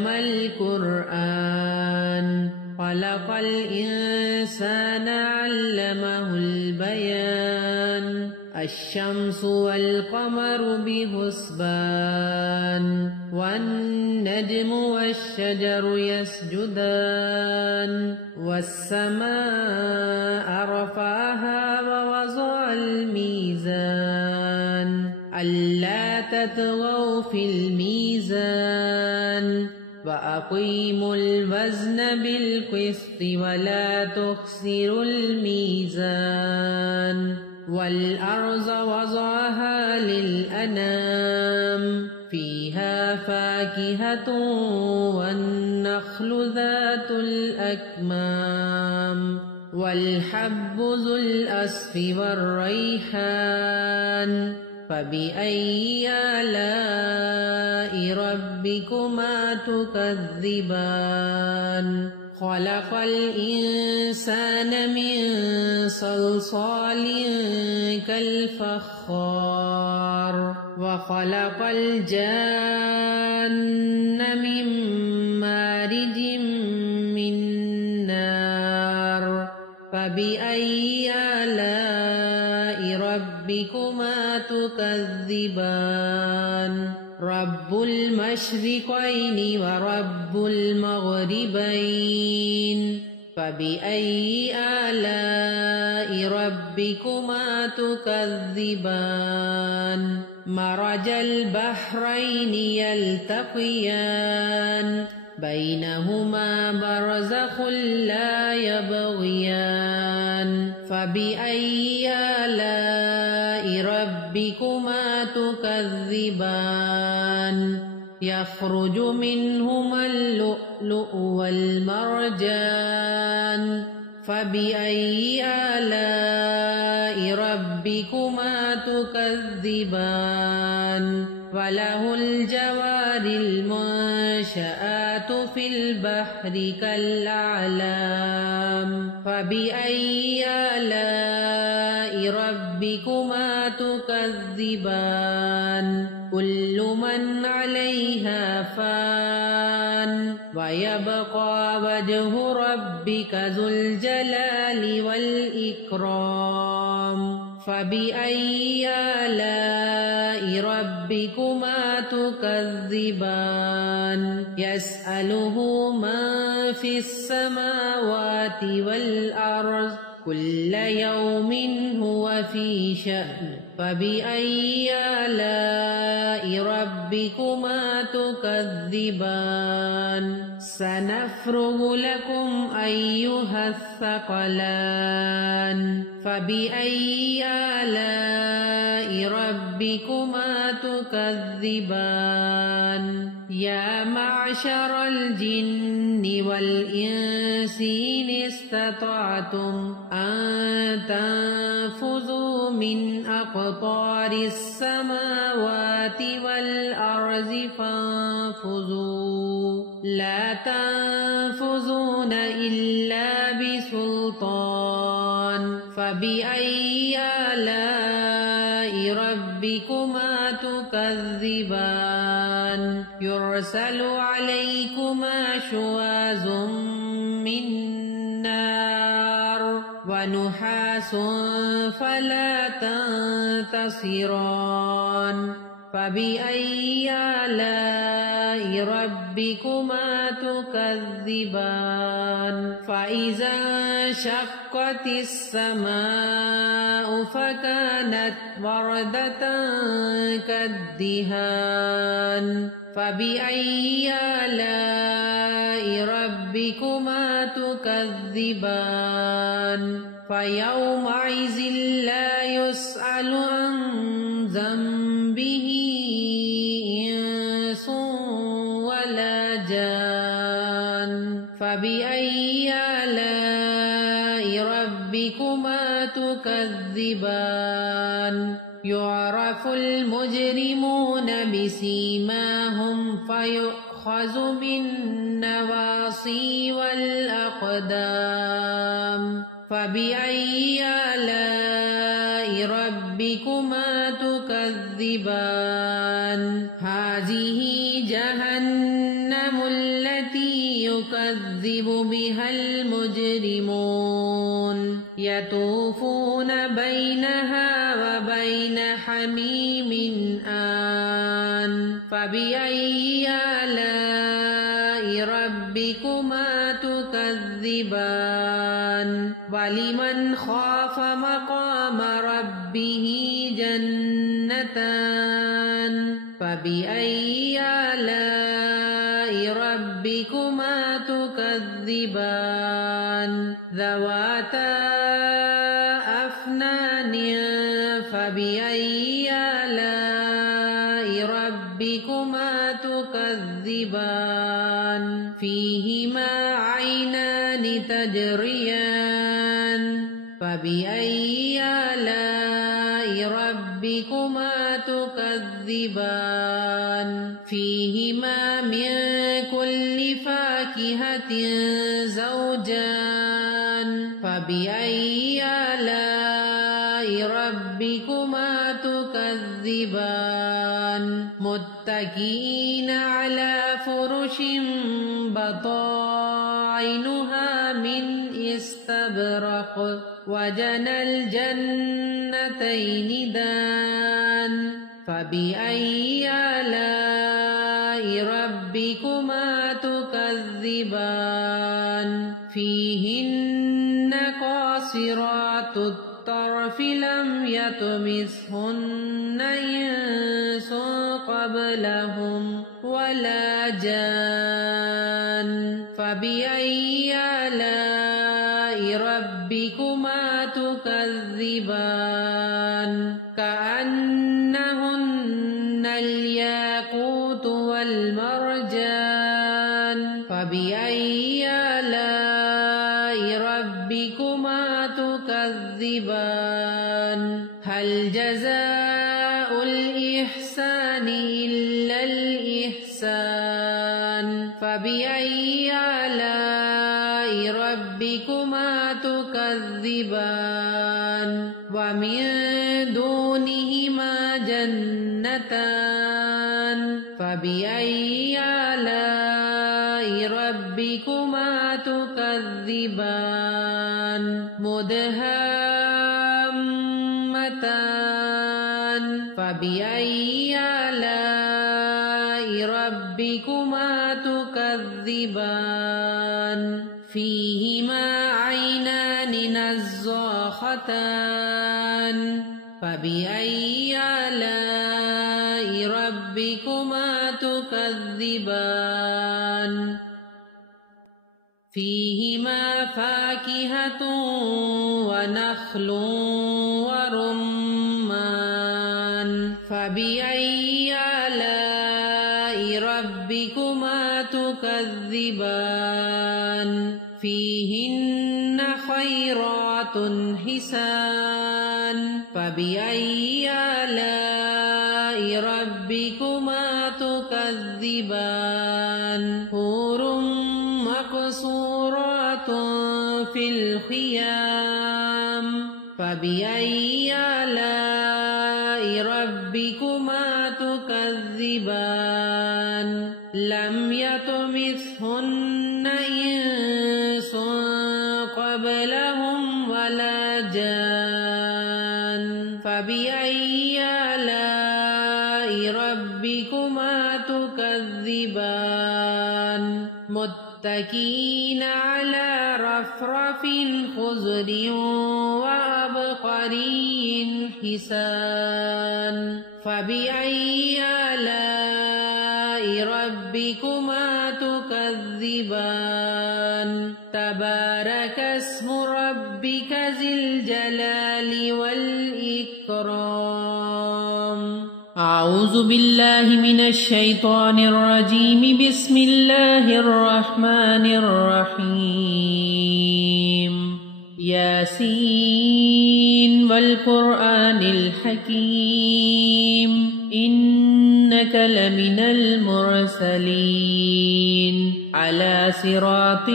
علم القرآن خلق الإنسان علمه البيان الشمس والقمر بحسبان والنجم والشجر يسجدان والسماء رفعها ووضع الميزان ألا تطغوا في الميزان وأقيموا الوزن بالقسط ولا تخسروا الميزان والأرض وضعها للأنام فيها فاكهة والنخل ذات الأكمام والحب ذو الأصف والريحان فبأي آلاء ربكما تكذبان خلق الإنسان من صلصال كالفخار وخلق الجان من مارج من نار فبأي آلاء ربكما تكذبان رب المشرقين ورب المغربين فبأي آلاء ربكما تكذبان مرج البحرين يلتقيان بينهما برزخ لا يبغيان فبأي آلاء ربكما تكذبان يخرج منهما اللؤلؤ والمرجان فبأي آلاء ربكما تكذبان وله الجوار المنشآت في البحر كالأعلام فبأي آلاء ربكما تكذبان كل من عليها فان ويبقى وجه ربك ذو الجلال والإكرام فبأي آلاء ربكما تكذبان يسأله من في السماوات والأرض كل يوم هو في شأن فبأي آلاء ربكما تكذبان سنفرغ لكم أيها الثقلان فبأي آلاء ربكما تكذبان يا معشر الجن والإنس إن استطعتم أن تنفذوا من أقطار السماوات والأرض فانفذوا لا تنفذون إلا بسلطان فبأي آلاء ربكما تكذبان يرسل عليكما شواظ من نار ونحاس فلا تنتصران فبأي آلاء ربكما تكذبان فإذا انشقت السماء فكانت وردة كالدهان فبأي آلاء ربكما تكذبان فيومئذ لا يسأل عن ذنبه إنس ولا جان فبأي آلاء ربكما تكذبان يعرف المجرمون بسيماهم فيؤخذ بالنواصي والأقدام فبأي آلاء ربكما تكذبان هذه جهنم يكذب بها المجرمون يطوفون بينها وبين حميم آن فبأي آلاء ربكما تكذبان ولمن خاف مقام ربه جنتان فبأي آلاء ربكما تكذبان ذواتا أفنان فبأي آلاء ربكما تكذبان فيهما عينان تجريان فبأي آلاء ربكما تكذبان فيهما من كل فاكهة زوجان فبأي آلاء ربكما تكذبان متكئين على فرش بطائنها من استبرق وجنى الجنتين دان فبأي آلاء ربكما تكذبان فيهن قاصرات الطرف لم يطمثهن إنس قبلهم ولا جان فبأي آلاء ربكما تكذبان كأنهن الياقوت والمرجان فبأي آلاء ربكما تكذبان هل جزاء الإحسان إلا الإحسان فبأي آلاء ربكما تكذبان ومن دونهما جنتان فبأي آلاء ربكما تكذبان مدهامتان فبأي آلاء ربكما تكذبان فيهما عينان نضاختان فبأي آلاء ربكما تكذبان فيهما فاكهة ونخل ورمان فبأي آلاء ربكما تكذبان فيهن خيرات حسان فبأي آلاء ربكما تكذبان حور مقصورات في الخيام فبأي آلاء ربكما تكذبان لم يطمثهن إنس قبلهم ولا جان فبأي آلاء ربكما تكذبان متكئين على رفرف خضر وعبقري حسان فبأي آلاء ربكما تكذبان تبارك اسم ربك ذي الجلال والإكرام أعوذ بالله من الشيطان الرجيم بسم الله الرحمن الرحيم ياسين والقرآن الحكيم إنك لمن المرسلين على صراط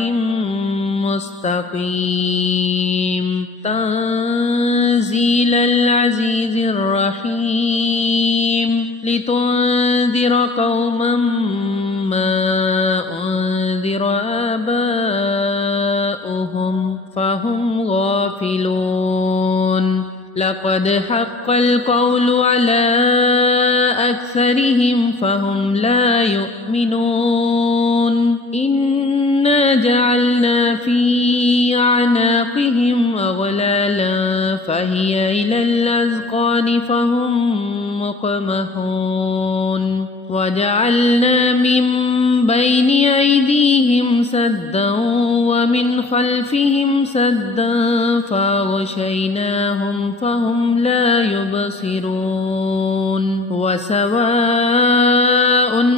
مستقيم تنزيل العزيز الرحيم لتنذر قوما ما أنذر آباؤهم فهم غافلون لقد حق القول على أكثرهم فهم لا يؤمنون إنا جعلنا في أعناقهم أغلالا فهي إلى الأذقان فهم مقمحون وجعلنا من بين أيديهم سدا ومن خلفهم سدا فأغشيناهم فهم لا يبصرون وسواء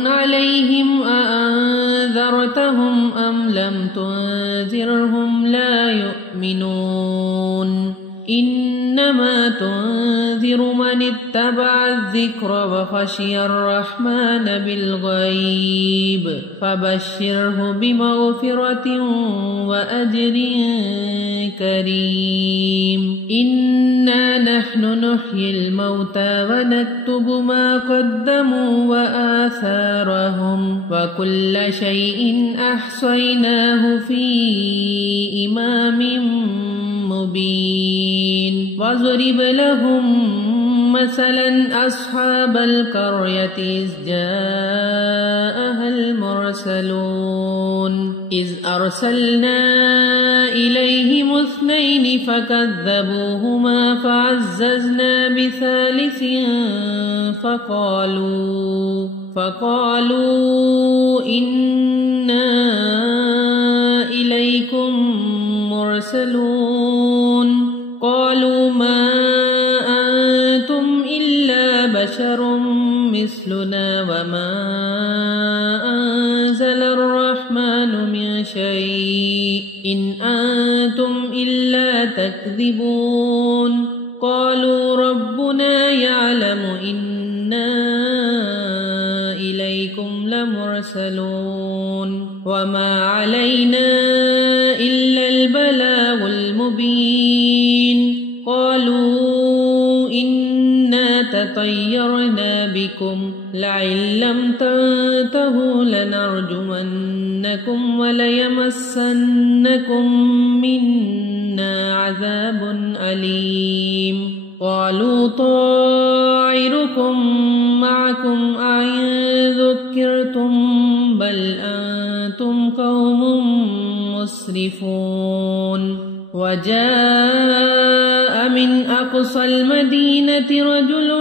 عليهم أأنذرتهم أم لم تنذرهم لا يؤمنون إنما تنذر من اتبع الذكر وخشي الرحمن بالغيب فبشره بمغفرة وأجر كريم إنا نحن نحيي الموتى ونكتب ما قدموا وآثارهم وكل شيء أحصيناه في إمام مبين واضرب لهم مثلا أصحاب القرية إذ جاءها المرسلون إذ أرسلنا إليهم اثنين فكذبوهما فعززنا بثالث فقالوا إنا إليكم مرسلون قالوا ما أنتم إلا بشر مثلنا وما أنزل الرحمن من شيء إن أنتم إلا تكذبون قالوا ربنا يعلم إنا إليكم لمرسلون وما علينا إلا البلاغ المبين قالوا إنا تطيرنا بكم لئن لم تنتهوا لنرجمنكم وليمسنكم منا عذاب أليم قالوا طائركم معكم أئن ذكرتم بل أنتم قوم مسرفون وجاء من أقصى المدينة رجل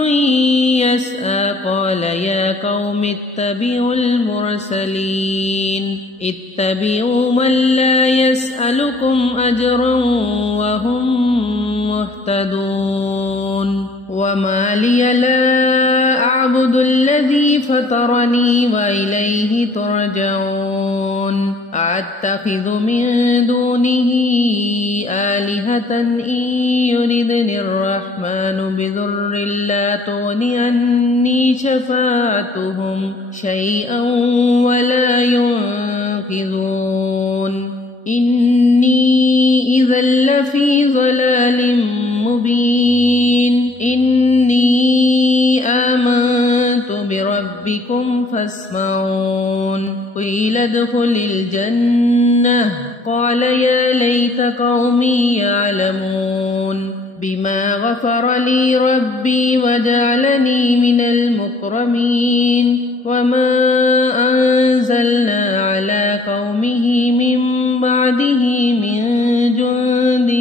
يسعى قال يا قوم اتبعوا المرسلين اتبعوا من لا يسألكم أجرا وهم مهتدون وما لي لا أعبد الذي فطرني وإليه ترجعون أأتخذ من دونه آلهة إن يردني الرحمن بضر لا تغن عني شفاعتهم شيئا ولا ينقذون إني إذا لفي ضلال مبين إني آمنت بربكم فاسمعون قيل ادخل الجنة قال يا ليت قومي يعلمون بما غفر لي ربي وجعلني من المكرمين وما أنزلنا على قومه من بعده من جند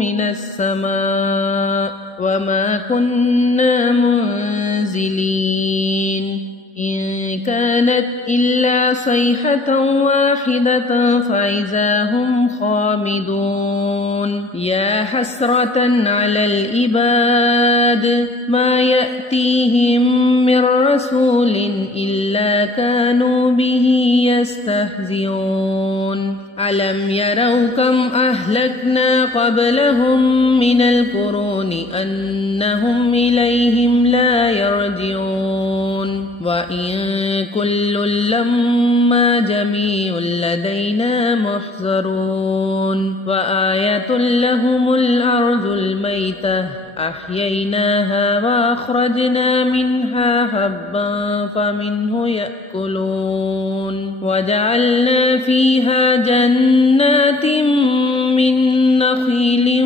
من السماء وما كنا منزلين إن كانت إلا صيحة واحدة فإذا هم خامدون يا حسرة على العباد ما يأتيهم من رسول إلا كانوا به يستهزئون ألم يروا كم أهلكنا قبلهم من القرون أنهم إليهم لا يرجعون وإن كل لما جميع لدينا محضرون وآية لهم الأرض الميتة أحييناها وأخرجنا منها حبا فمنه يأكلون وجعلنا فيها جنات من نخيل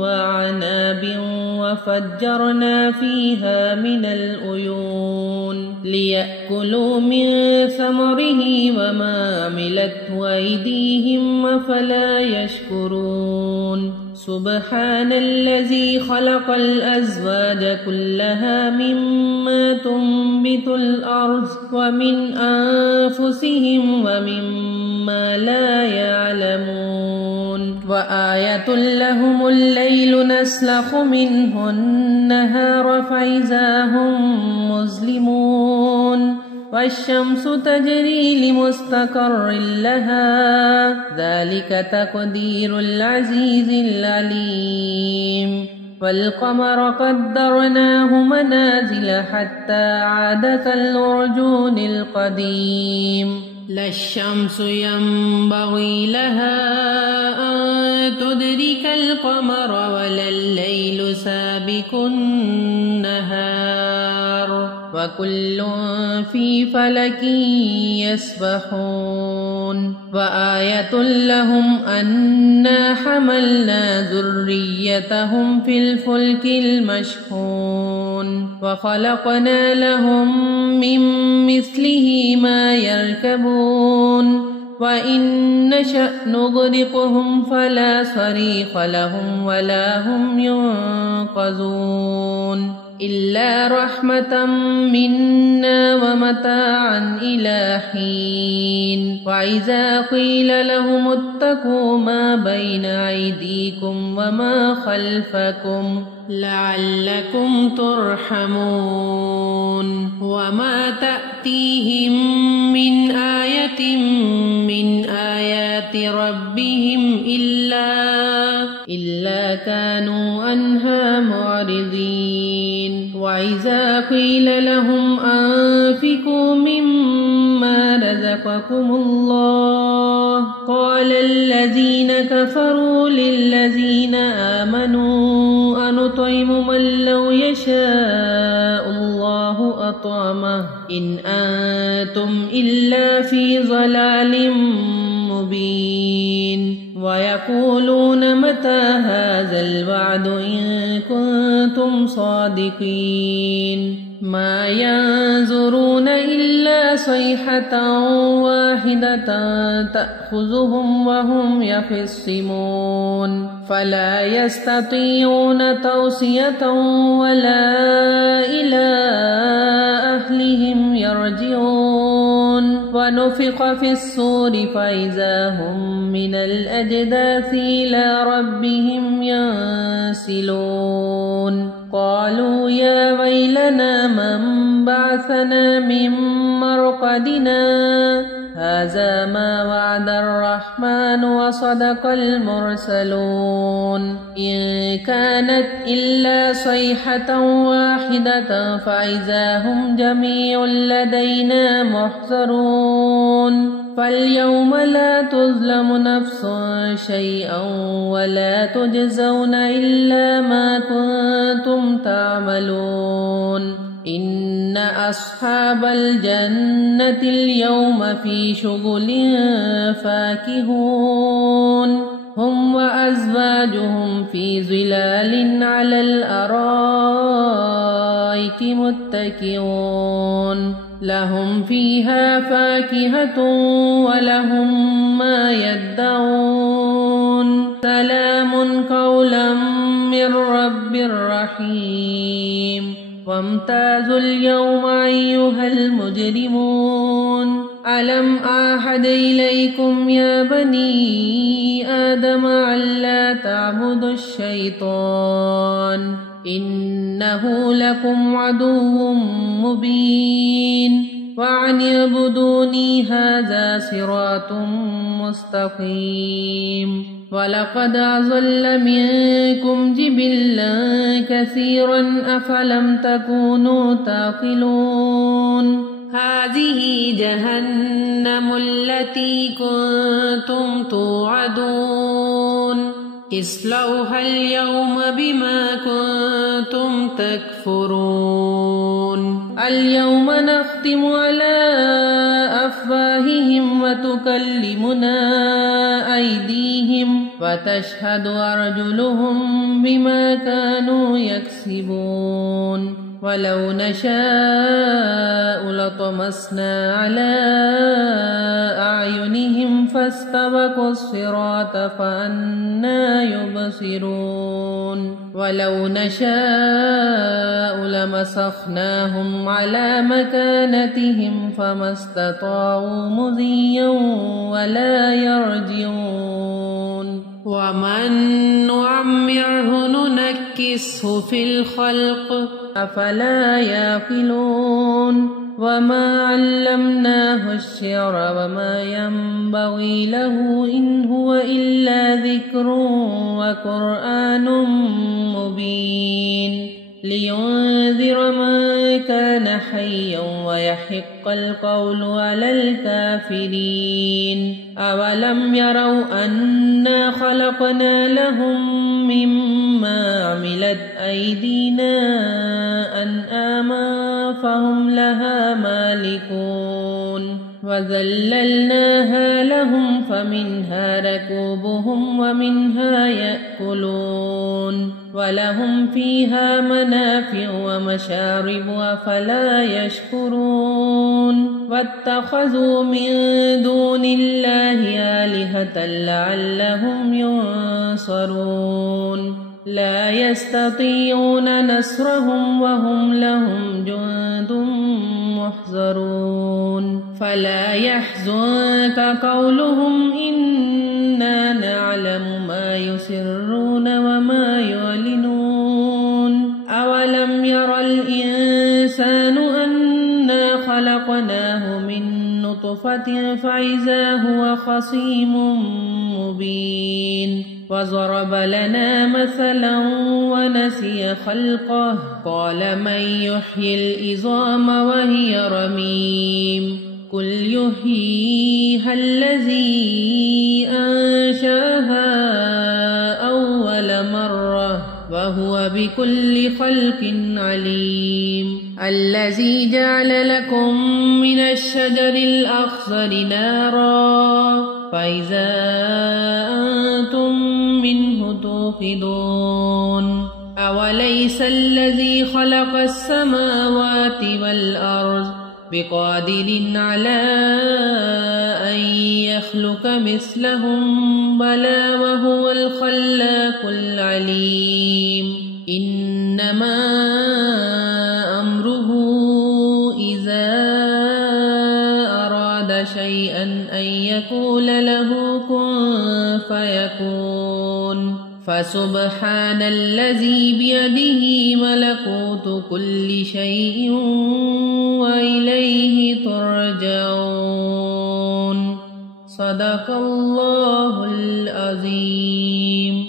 وعناب وفجرنا فيها من العيون ليأكلوا من ثمره وما عملته أيديهم أفلا يشكرون سبحان الذي خلق الأزواج كلها مما تنبت الأرض ومن أنفسهم ومما لا يعلمون وآية لهم الليل نسلخ منه النهار فإذا هم مظلمون والشمس تجري لمستقر لها ذلك تقدير العزيز العليم والقمر قدرناه منازل حتى عاد كالعرجون القديم لا الشمس ينبغي لها أن تدرك القمر ولا الليل سابق النهار وكل في فلك يسبحون وآية لهم أنا حملنا ذريتهم في الفلك المشحون وخلقنا لهم من مثله ما يركبون وإن نشأ نغرقهم فلا صريخ لهم ولا هم ينقذون إلا رحمة منا ومتاعا إلى حين وإذا قيل لهم اتقوا ما بين أيديكم وما خلفكم لعلكم ترحمون وما تأتيهم من آية من آيات ربهم إلا كانوا عنها معرضين وإذا قيل لهم أنفقوا مما رزقكم الله قال الذين كفروا للذين آمنوا أنطعم من لو يشاء الله أطعمه إن أنتم إلا في ضلال مبين ويقولون متى هذا الوعد إن كنتم صادقين ما ينظرون إلا صيحة واحدة تأخذهم وهم يخصمون فلا يستطيعون توصية ولا إلى أهلهم يرجعون ونفخ في الصور فإذا هم من الأجداث إلى ربهم ينسلون قالوا يا ويلنا من بعثنا من مرقدنا هذا ما وعد الرحمن وصدق المرسلون إن كانت إلا صيحة واحدة فإذا هم جميع لدينا محضرون فاليوم لا تظلم نفس شيئا ولا تجزون إلا ما كنتم تعملون إن أصحاب الجنة اليوم في شغل فاكهون هم وأزواجهم في ظلال على الأرائك متكئون لهم فيها فاكهة ولهم ما يدعون سلام قولا من رب رحيم وامتازوا اليوم أيها المجرمون ألم أعهد إليكم يا بني آدم ألا تعبدوا الشيطان إنه لكم عدو مبين وأن اعبدوني هذا صراط مستقيم ولقد أضل منكم جبلا كثيرا أفلم تكونوا تعقلون هذه جهنم التي كنتم توعدون اصلوها اليوم بما كنتم تكفرون اليوم نختم على أفواههم وتكلمنا أيديهم وتشهد أرجلهم بما كانوا يكسبون ولو نشاء لطمسنا على أعينهم فاستبقوا الصراط فأنى يبصرون ولو نشاء لمسخناهم على مكانتهم فما استطاعوا مضيا ولا يرجعون ومن نعمره ننكسه في الخلق أفلا يعقلون وما علمناه الشعر وما ينبغي له إن هو إلا ذكر وقرآن مبين لينذر من كان حيا ويحق القول على الكافرين أولم يروا أنا خلقنا لهم مما عملت أيدينا أنعاما فهم لها مالكون وذللناها لهم فمنها ركوبهم ومنها يأكلون ولهم فيها منافع ومشارب أفلا يشكرون واتخذوا من دون الله آلهة لعلهم ينصرون لا يستطيعون نصرهم وهم لهم جند محضرون فلا يحزنك قولهم إنا نعلم ما يسرون وما يعلنون أولم ير الإنسان أنا خلقناه من نطفة فإذا هو خصيم مبين وضرب لنا مثلا ونسي خلقه قال من يحيي العظام وهي رميم قل يحييها الذي أنشأها أول مرة وهو بكل خلق عليم الذي جعل لكم من الشجر الأخضر نارا فإذا أنتم منه توقدون أوليس الذي خلق السماوات والأرض بقادر على أن يخلق مثلهم بلى وهو الخلاق العليم إنما أمره إذا أراد شيئا أن يقول له كن فيكون فسبحان الذي بيده ملكوت كل شيء وإليه ترجعون صدق الله العظيم.